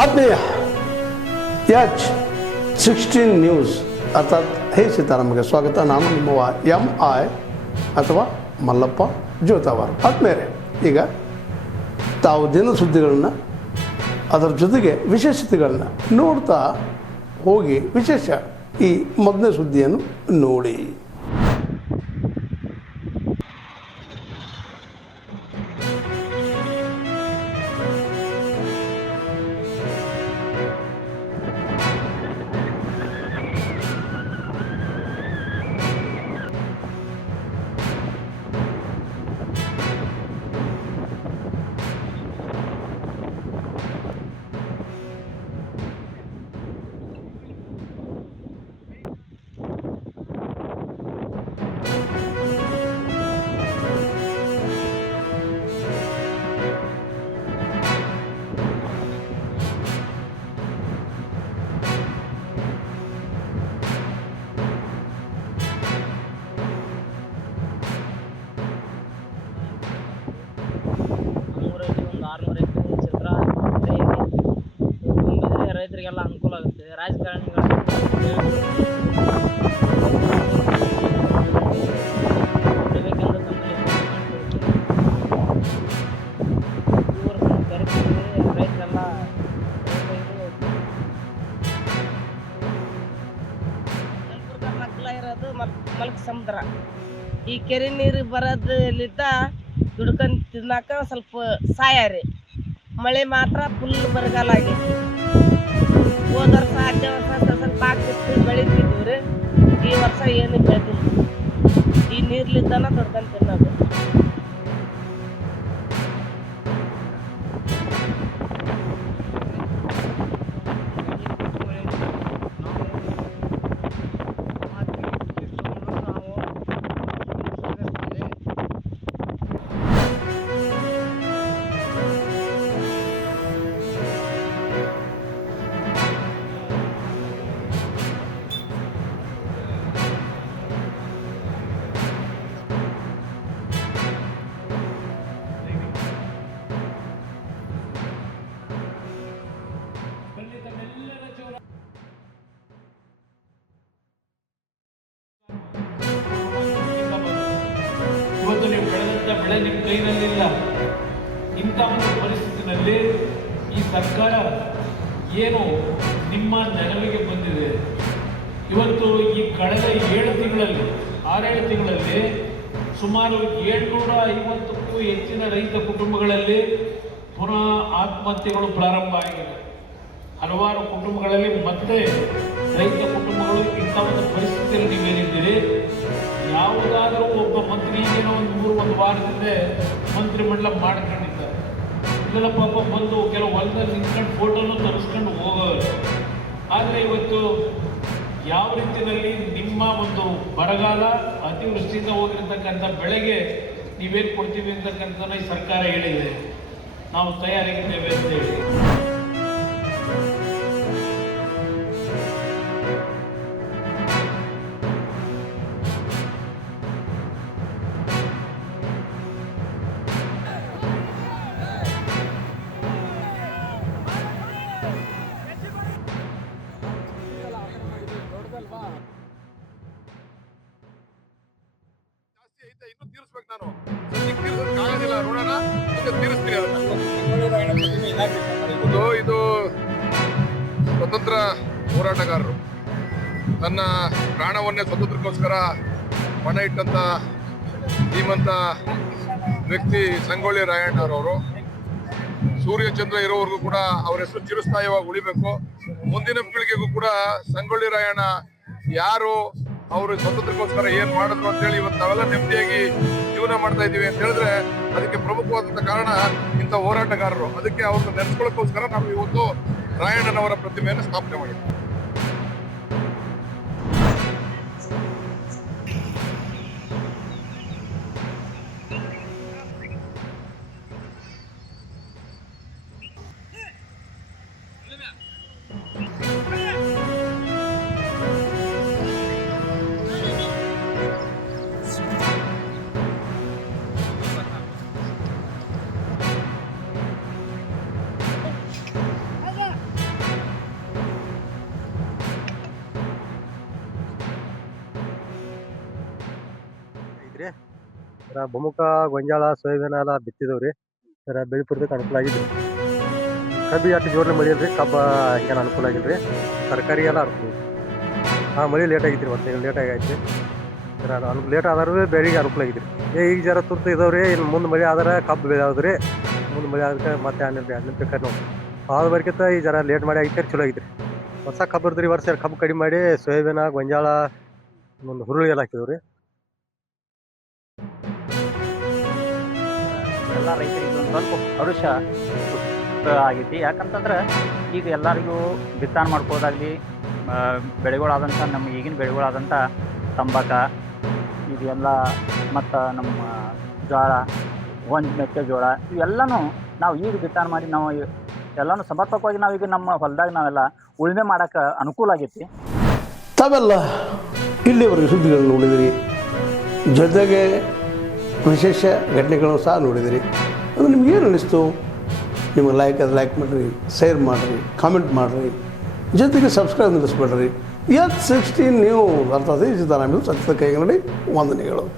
ಆತ್ಮೀಯ H16 news ಅರ್ಥಾತ್ ಹೇ ಸೀತಾರಾಮಗೆ ಸ್ವಾಗತ. ನಾನು ನಿಮ್ಮವ MI ಅಥವಾ ಮಲ್ಲಪ್ಪ ಜೋತಾವಾರ್. ಆದ್ಮೇಲೆ ಈಗ ತಾವು ದಿನ ಸುದ್ದಿಗಳನ್ನು ಅದರ ಜೊತೆಗೆ ವಿಶೇಷತೆಗಳನ್ನ ನೋಡ್ತಾ ಹೋಗಿ ವಿಶೇಷ ಈ ಮೊದಲನೇ ಸುದ್ದಿಯನ್ನು ನೋಡಿ. ರೈತರಿಗೆಲ್ಲ ಅನುಕೂಲ ಆಗುತ್ತೆ. ರಾಜಕಾರಣಿಗಳು ರೈತರೆಲ್ಲ ಮಕ್ಕಳ ಇರೋದು ಮಲ್ಕ ಸಮುದ್ರ. ಈ ಕೆರೆ ನೀರು ಬರೋದ್ಲಿದ್ದ ದುಡ್ಕೊಂಡು ತಿನ್ನಾಕ ಸ್ವಲ್ಪ ಸಹಾಯ ರೀ. ಮಳೆ ಮಾತ್ರ ಫುಲ್ ಬರಗಾಲ ಆಗೈತಿ. ಹೋದ ವರ್ಷ ಹಚ್ಚ ವರ್ಷ ಸ್ವಲ್ಪ ಆಗ್ತಿತ್ತು, ಬೆಳಿತಿದ್ವಿ ರೀ. ಈ ವರ್ಷ ಏನು ಬೆಳೆದಿಲ್ಲ. ಈ ನೀರ್ಲಿದ್ದಾನ ದುಡ್ಕೊಂಡು ತಿನ್ನೋದು. ಇವತ್ತು ನೀವು ಬೆಳೆದಂಥ ಬೆಳೆ ನಿಮ್ಮ ಕೈನಲ್ಲಿಲ್ಲ. ಇಂಥ ಒಂದು ಪರಿಸ್ಥಿತಿನಲ್ಲಿ ಈ ಸರ್ಕಾರ ಏನು ನಿಮ್ಮ ನೆರವಿಗೆ ಬಂದಿದೆ. ಇವತ್ತು ಈ ಕಳೆದ 6-7 ತಿಂಗಳಲ್ಲಿ ಸುಮಾರು 750ಕ್ಕೂ ಹೆಚ್ಚಿನ ರೈತ ಕುಟುಂಬಗಳಲ್ಲಿ ಪುನಃ ಆತ್ಮಹತ್ಯೆಗಳು ಪ್ರಾರಂಭ ಆಗಿದೆ. ಹಲವಾರು ಕುಟುಂಬಗಳಲ್ಲಿ ಮತ್ತೆ ರೈತ ಕುಟುಂಬಗಳು ಇಂಥ ಒಂದು ಪರಿಸ್ಥಿತಿಯಲ್ಲಿ ನೀವೇನಿದ್ದೀರಿ. ಯಾವುದಾದ್ರೂ ಒಬ್ಬ ಮಂತ್ರಿ ಏನೋ ಒಂದು ವಾರದಿಂದ ಮಂತ್ರಿಮಂಡಲ ಮಾಡ್ಕೊಂಡಿದ್ದಾರೆ. ಇದೆಲ್ಲ ಪಾಪ ಬಂದು ಕೆಲವು ಹೊಲದಲ್ಲಿ ನಿಂತ್ಕೊಂಡು ಫೋಟೋನು ತರಿಸ್ಕೊಂಡು ಹೋಗೋರು. ಆದರೆ ಇವತ್ತು ಯಾವ ರೀತಿಯಲ್ಲಿ ನಿಮ್ಮ ಒಂದು ಬರಗಾಲ ಅತಿವೃಷ್ಟಿಯಿಂದ ಹೋಗಿರ್ತಕ್ಕಂಥ ಬೆಳೆಗೆ ನೀವೇನು ಕೊಡ್ತೀವಿ ಅಂತಕ್ಕಂಥ ಈ ಸರ್ಕಾರ ಹೇಳಿದೆ. ನಾವು ತಯಾರಾಗಿದ್ದೇವೆ ಅಂತ ಹೇಳಿ. ಇನ್ನು ತೀರಿಸ್ಬೇಕು. ನಾನು ತೀರಿಸೋದಕ್ಕಾಗೋದಿಲ್ಲ, ನೋಡೋಣ, ಮುಂದೆ ತೀರಿಸ್ತೀನಿ ಅದನ್ನ. ಇದು ಸ್ವತಂತ್ರ ಹೋರಾಟಗಾರರು ತನ್ನ ಪ್ರಾಣವನ್ನೇ ಸ್ವತಂತ್ರಕ್ಕೋಸ್ಕರ ಪಣ ಇಟ್ಟಂತ ಧೀಮಂತ ವ್ಯಕ್ತಿ ಸಂಗೊಳ್ಳಿ ರಾಯಣ್ಣರವರು. ಸೂರ್ಯಚಂದ್ರ ಇರೋವರೆಗೂ ಕೂಡ ಅವರ ಹೆಸರು ಚಿರಸ್ಥಾಯಿಯಾಗಿ ಉಳಿಬೇಕು. ಮುಂದಿನ ಪೀಳಿಗೆಗೂ ಕೂಡ ಸಂಗೊಳ್ಳಿ ರಾಯಣ್ಣ ಯಾರು, ಅವರು ಸ್ವತಂತ್ರಕ್ಕೋಸ್ಕರ ಏನ್ ಮಾಡಿದ್ರು ಅಂತೇಳಿ ಇವತ್ತು ನಾವೆಲ್ಲ ನೆಮ್ಮದಿಯಾಗಿ ಜೀವನ ಮಾಡ್ತಾ ಇದೀವಿ ಅಂತ ಹೇಳಿದ್ರೆ ಅದಕ್ಕೆ ಪ್ರಮುಖವಾದಂತ ಕಾರಣ ಇಂಥ ಹೋರಾಟಗಾರರು. ಅದಕ್ಕೆ ಅವ್ರನ್ನ ನೆನೆಸ್ಕೊಳ್ಳೋಕ್ಕೋಸ್ಕರ ನಾವು ಇವತ್ತು ರಾಯಣ್ಣನವರ ಪ್ರತಿಮೆಯನ್ನು ಸ್ಥಾಪನೆ ಮಾಡಿದ್ವಿ. ಸರ ಬಹುಮುಖ ಗೊಂಜಾಳ ಸೋಯಾಬೀನ ಎಲ್ಲ ಬಿತ್ತಿದೆವು ರೀ ಸರ ಬೆಳೆ ಪೂರ್ತಿಗೆ ಅನುಕೂಲ ಆಗಿದ್ರಿ ಕಬ್ಬಿ ಅಷ್ಟು ಜೋರ್ಲಿ ಮಳೆ ಇಲ್ರಿ ಕಬ್ಬ ಹಂಗೇನು ಅನುಕೂಲ ಆಗಿಲ್ಲ ರೀ ತರಕಾರಿ ಎಲ್ಲ ಅನುಕೂಲ ಮಳೆ ಲೇಟ್ ಆಗಿತ್ತು ರೀ ಮತ್ತೆ ಲೇಟ್ ಆಗೈತಿ ಸರ ಲೇಟ್ ಆದ್ರೂ ಬೆಳೆಗೆ ಅನುಕೂಲ ಆಗಿದ್ರಿ ಈಗ ಜರ ತುರ್ತು ಇದಾವ್ರಿ ಇನ್ನು ಮುಂದೆ ಮಳೆ ಆದ್ರೆ ಕಬ್ಬು ಬೆಳೆ ಆದ್ರಿ ಮುಂದೆ ಮಳೆ ಆದ್ರೆ ಮತ್ತೆ ಹಣ್ಣು ಬೇಕಾದ್ರೆ ನಾವು ಆದ ಬರ್ಕಿಂತ ಈ ಜರ ಲೇಟ್ ಮಾಡಿ ಆಗಿತ್ತು ಚಲೋ ಆಗಿದ್ರಿ ಹೊಸ ಕಬ್ಬು ಇರ್ದ್ರಿ ವರ್ಷ ಕಬ್ಬು ಕಡಿಮೆ ಮಾಡಿ ಸೋಯಾಬೀನ ಗೊಂಜಾಳ ಒಂದು ಹುರುಳಿ ಎಲ್ಲ ಹಾಕಿದ್ವಿ ರೀ ಎಲ್ಲ ರೈತರಿಗೆ ಒಂದು ಸ್ವಲ್ಪ ಹರುಷ ಆಗೈತಿ ಯಾಕಂತಂದ್ರೆ ಈಗ ಎಲ್ಲರಿಗೂ ಬಿತ್ತನೆ ಮಾಡ್ಕೋದಾಗಲಿ ಬೆಳೆಗಳಾದಂಥ ನಮ್ಮ ಈಗಿನ ಬೆಳೆಗಳಾದಂಥ ತಂಬಾಕ ಇದೆಲ್ಲ ಮತ್ತು ನಮ್ಮ ಜೋಳ ಮೆಕ್ಕೆಜೋಳ ಇವೆಲ್ಲನೂ ನಾವು ಈಗ ಬಿತ್ತನೆ ಮಾಡಿ ನಾವು ಎಲ್ಲನೂ ಸಮರ್ಪಕವಾಗಿ ನಾವೀಗ ನಮ್ಮ ಹೊಲದಾಗ ನಾವೆಲ್ಲ ಉಳುಮೆ ಮಾಡೋಕ್ಕೆ ಅನುಕೂಲ ಆಗೈತಿ. ತಾವೆಲ್ಲ ಇಲ್ಲಿವರೆಗೆ ಸುದ್ದಿಗಳನ್ನು ನೋಡಿದಿರಿ, ಜೊತೆಗೆ ವಿಶೇಷ ಘಟನೆಗಳನ್ನು ಸಹ ನೋಡಿದಿರಿ. ಅದು ನಿಮ್ಗೇನು ಅನ್ನಿಸ್ತು? ನಿಮಗೆ ಲೈಕ್ ಮಾಡಿರಿ, ಶೇರ್ ಮಾಡಿರಿ, ಕಾಮೆಂಟ್ ಮಾಡಿರಿ, ಜೊತೆಗೆ ಸಬ್ಸ್ಕ್ರೈಬ್ ನಿಲ್ಲಿಸ್ಬೇಡ್ರಿ. H16 ನ್ಯೂಸ್ ಅರ್ಥಾತ್ ಈ ಸಿದ್ದರಾಮಯ್ಯ ಸತ್ಯದ ಕೈಗನ್ನಡಿ ವಂದನೆಗಳು.